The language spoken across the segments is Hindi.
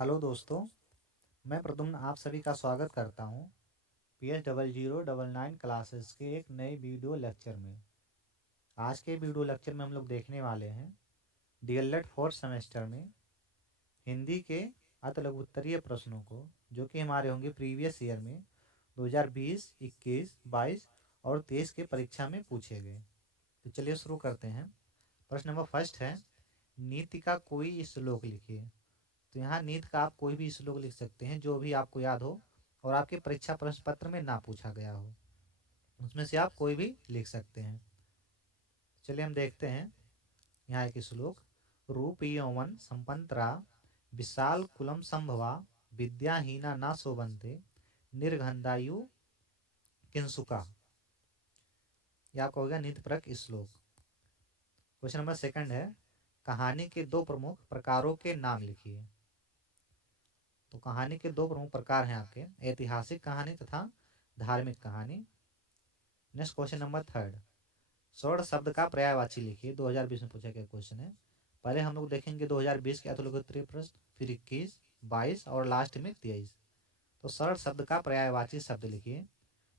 हेलो दोस्तों, मैं प्रद्युम्न आप सभी का स्वागत करता हूं PS0099 क्लासेस के एक नए वीडियो लेक्चर में। आज के वीडियो लेक्चर में हम लोग देखने वाले हैं डीएलएड फोर्थ सेमेस्टर में हिंदी के अति लघु उत्तरीय प्रश्नों को, जो कि हमारे होंगे प्रीवियस ईयर में 2020, 21, 22 और 23 के परीक्षा में पूछे गए। तो चलिए शुरू करते हैं। प्रश्न नंबर फर्स्ट है, नीति का कोई श्लोक लिखिए। तो यहाँ नीति का आप कोई भी श्लोक लिख सकते हैं जो भी आपको याद हो और आपके परीक्षा प्रश्न पत्र में ना पूछा गया हो, उसमें से आप कोई भी लिख सकते हैं। चलिए हम देखते हैं यहाँ एक श्लोक। रूप यौवन संपंतरा विशाल कुलम संभवा विद्याहीना ना शोभन्ते निर्गंधायु किंसुका। यह आपका हो गया नीति परक श्लोक। क्वेश्चन नंबर सेकंड है, कहानी के दो प्रमुख प्रकारों के नाम लिखिए। तो कहानी के दो प्रमुख प्रकार हैं आपके, ऐतिहासिक कहानी तथा धार्मिक कहानी। नेक्स्ट क्वेश्चन नंबर थर्ड, स्वर्ण शब्द का पर्यायवाची लिखिए। 2020 में पूछा गया क्वेश्चन है। पहले हम लोग देखेंगे 2020 के अतुलगोत्रीय प्रश्न, फिर 21, 22 और लास्ट में 23। तो स्वर्ण शब्द का पर्यायवाची शब्द लिखिए।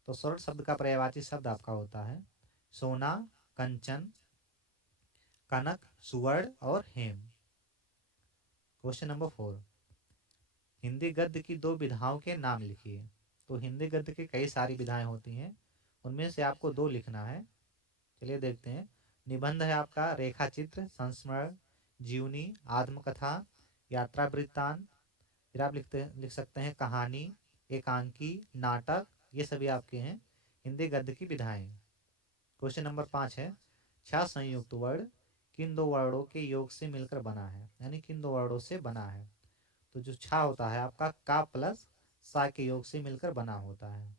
तो स्वर्ण शब्द का पर्यायवाची शब्द आपका होता है सोना, कंचन, कनक, सुवर्ण और हेम। क्वेश्चन नंबर फोर, हिंदी गद्य की दो विधाओं के नाम लिखिए। तो हिंदी गद्य की कई सारी विधाएं होती हैं, उनमें से आपको दो लिखना है। चलिए देखते हैं। निबंध है आपका रेखा चित्र, संस्मरण, जीवनी, आत्मकथा, यात्रा वृत्तांत। फिर आप लिख सकते हैं कहानी, एकांकी, नाटक। ये सभी आपके हैं हिंदी गद्य की विधाएं। क्वेश्चन नंबर 5 है, छह संयुक्त वर्ण किन दो वर्णों के योग से मिलकर बना है, यानी किन दो वर्णों से बना है। तो जो छा होता है आपका का प्लस सा के योग से मिलकर बना होता है।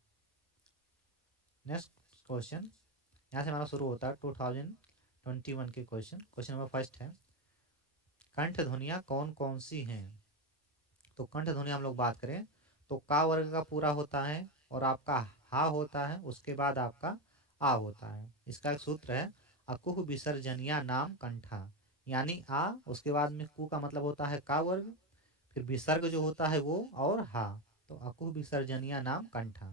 नेक्स्ट क्वेश्चन यहाँ से हमारा शुरू होता है 2021 के क्वेश्चन। क्वेश्चन नंबर फर्स्ट है, कंठ ध्वनियाँ कौन कौन सी हैं। तो कंठ ध्वनि हम लोग बात करें तो का वर्ग का पूरा होता है और आपका हा होता है, उसके बाद आपका आ होता है। इसका एक सूत्र है अकुह विसर्जनिया नाम कंठा, यानी आ, उसके बाद में कु का मतलब होता है का वर्ग, फिर विसर्ग जो होता है वो और हा। तो अकुह विसर्जनिया नाम कंठा,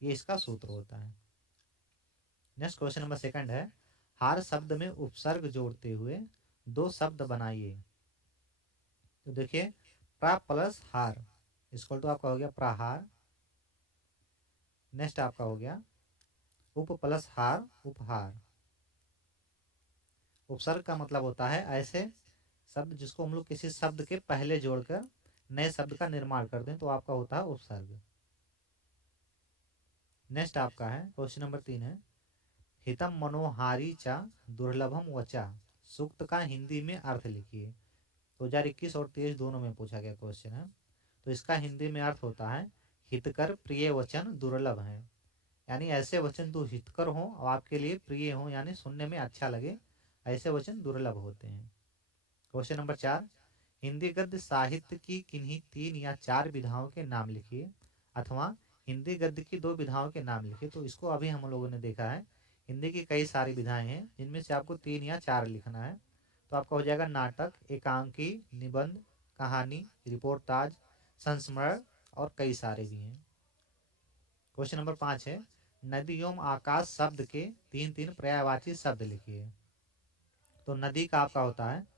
ये इसका सूत्र होता है। नेक्स्ट क्वेश्चन नंबर सेकंड है, हार शब्द में उपसर्ग जोड़ते हुए दो शब्द बनाइए। तो देखिए प्रा प्लस हार इसको तो आपका हो गया प्रहार। नेक्स्ट आपका हो गया उप प्लस हार उपहार। उपसर्ग का मतलब होता है ऐसे शब्द जिसको हम लोग किसी शब्द के पहले जोड़कर नए शब्द का निर्माण करते हैं, तो आपका होता है उपसर्ग। नेक्स्ट आपका है क्वेश्चन नंबर 3 है, हितम मनोहारी चा दुर्लभम वचा सूक्त का हिंदी में अर्थ लिखिए। 2021 और 23 दोनों में पूछा गया क्वेश्चन है। तो इसका हिंदी में अर्थ होता है हितकर प्रिय वचन दुर्लभ है, यानी ऐसे वचन जो हितकर हो और आपके लिए प्रिय हो, यानी सुनने में अच्छा लगे, ऐसे वचन दुर्लभ होते हैं। क्वेश्चन नंबर 4, हिंदी गद्य साहित्य की किन्हीं 3 या 4 विधाओं के नाम लिखिए, अथवा हिंदी गद्य की 2 विधाओं के नाम लिखिए। तो इसको अभी हम लोगों ने देखा है, हिंदी की कई सारी विधाएं हैं जिनमें से आपको 3 या 4 लिखना है। तो आपका हो जाएगा नाटक, एकांकी, निबंध, कहानी, रिपोर्टाज, संस्मरण और कई सारे भी हैं। क्वेश्चन नंबर 5 है, नदी एवं आकाश शब्द के 3 पर्यायवाची शब्द लिखिए। तो नदी का आपका होता है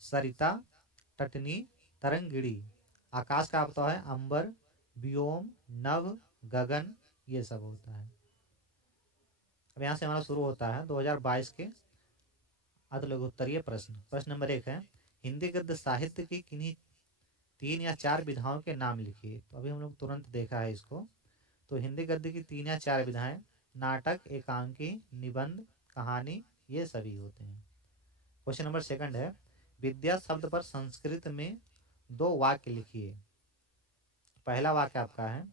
सरिता, तटनी, तरंगिणी। आकाश का आपका है अंबर, व्योम, नभ, गगन, ये सब होता है। अब यहाँ से हमारा शुरू होता है 2022 के अति लघुत्तरीय प्रश्न। प्रश्न नंबर 1 है, हिंदी गद्य साहित्य की किन्हीं 3 या 4 विधाओं के नाम लिखिए। तो अभी हम लोग तुरंत देखा है इसको। तो हिंदी गद्य की 3 या 4 विधाएं नाटक, एकांकी, निबंध, कहानी, ये सभी होते हैं। क्वेश्चन नंबर सेकंड है, विद्या शब्द पर संस्कृत में 2 वाक्य लिखिए। पहला वाक्य आपका है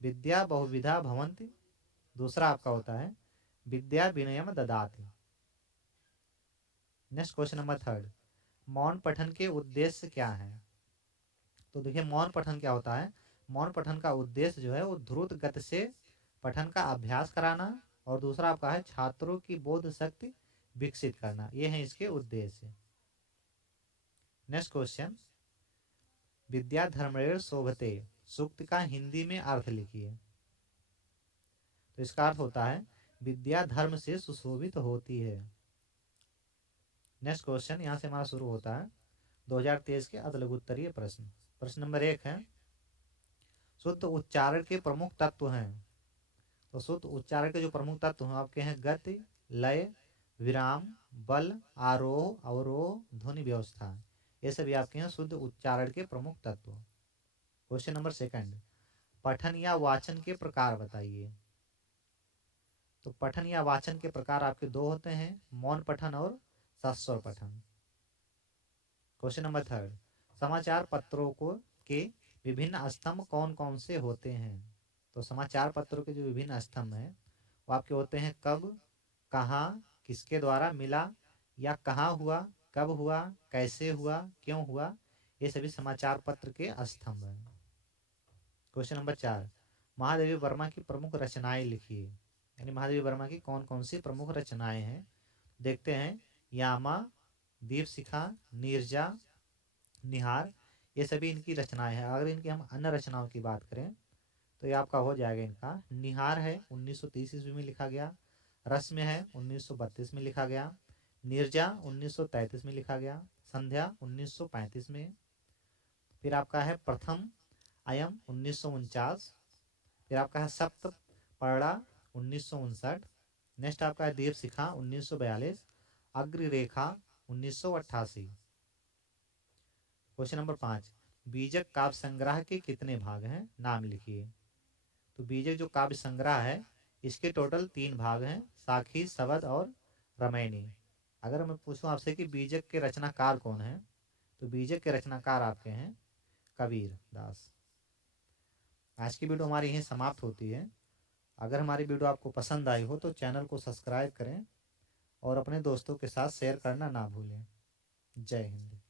विद्या बहुविधा भवन्ति, दूसरा आपका होता है विद्या विनयम ददाति। नेक्स्ट क्वेश्चन नंबर थर्ड, मौन पठन के उद्देश्य क्या है। तो देखिए मौन पठन क्या होता है, मौन पठन का उद्देश्य जो है वो द्रुत गति से पठन का अभ्यास कराना, और दूसरा आपका है छात्रों की बोध शक्ति विकसित करना, ये है इसके उद्देश्य। नेक्स्ट क्वेश्चन, विद्या धर्मेण शोभते सूक्त का हिंदी में अर्थ लिखिए। तो इसका अर्थ होता है विद्या धर्म से सुशोभित होती है। नेक्स्ट क्वेश्चन यहाँ से हमारा शुरू होता है 2023 के अतलघु उत्तरीय प्रश्न। प्रश्न नंबर 1 है, शुद्ध उच्चारण के प्रमुख तत्व हैं। तो शुद्ध उच्चारण के जो प्रमुख तत्व हैं आपके हैं गति, लय, विराम, बल, आरोह, अवरोह, ध्वनि व्यवस्था। ये सभी आपके हैं शुद्ध उच्चारण के प्रमुख तत्व। क्वेश्चन नंबर 2, पठन या वाचन के प्रकार बताइए। तो पठन या वाचन के प्रकार आपके दो होते हैं, मौन पठन और सस्वर पठन। क्वेश्चन नंबर 3, समाचार पत्रों को के विभिन्न स्तंभ कौन कौन से होते हैं। तो समाचार पत्रों के जो विभिन्न स्तंभ हैं वो आपके होते हैं कब, कहाँ, किसके द्वारा मिला, या कहाँ हुआ, कब हुआ, कैसे हुआ, क्यों हुआ। ये सभी समाचार पत्र के स्तंभ हैं। क्वेश्चन नंबर 4, महादेवी वर्मा की प्रमुख रचनाएं लिखिए। यानी महादेवी वर्मा की कौन कौन सी प्रमुख रचनाएं हैं। देखते हैं, यामा, दीपशिखा, नीरजा, निहार, ये सभी इनकी रचनाएं हैं। अगर इनकी हम अन्य रचनाओं की बात करें तो ये आपका हो जाएगा इनका, निहार है 1930 ईस्वी में लिखा गया, रस्म है 1932 में लिखा गया, नीरजा 1933 में लिखा गया, संध्या 1935 में, फिर आपका है प्रथम अयम 1949, फिर आपका है सप्तपर्णा 1959, नेक्स्ट आपका है दीपशिखा 1942, अग्ररेखा 1988। क्वेश्चन नंबर 5, बीजक काव्य संग्रह के कितने भाग हैं, नाम लिखिए। तो बीजक जो काव्य संग्रह है इसके टोटल 3 भाग हैं, साखी, शबद और रामायणी। अगर मैं पूछूं आपसे कि बीजक के रचनाकार कौन है, तो बीजक के रचनाकार आपके हैं कबीर दास। आज की वीडियो हमारी यहीं समाप्त होती है। अगर हमारी वीडियो आपको पसंद आई हो तो चैनल को सब्सक्राइब करें और अपने दोस्तों के साथ शेयर करना ना भूलें। जय हिंद।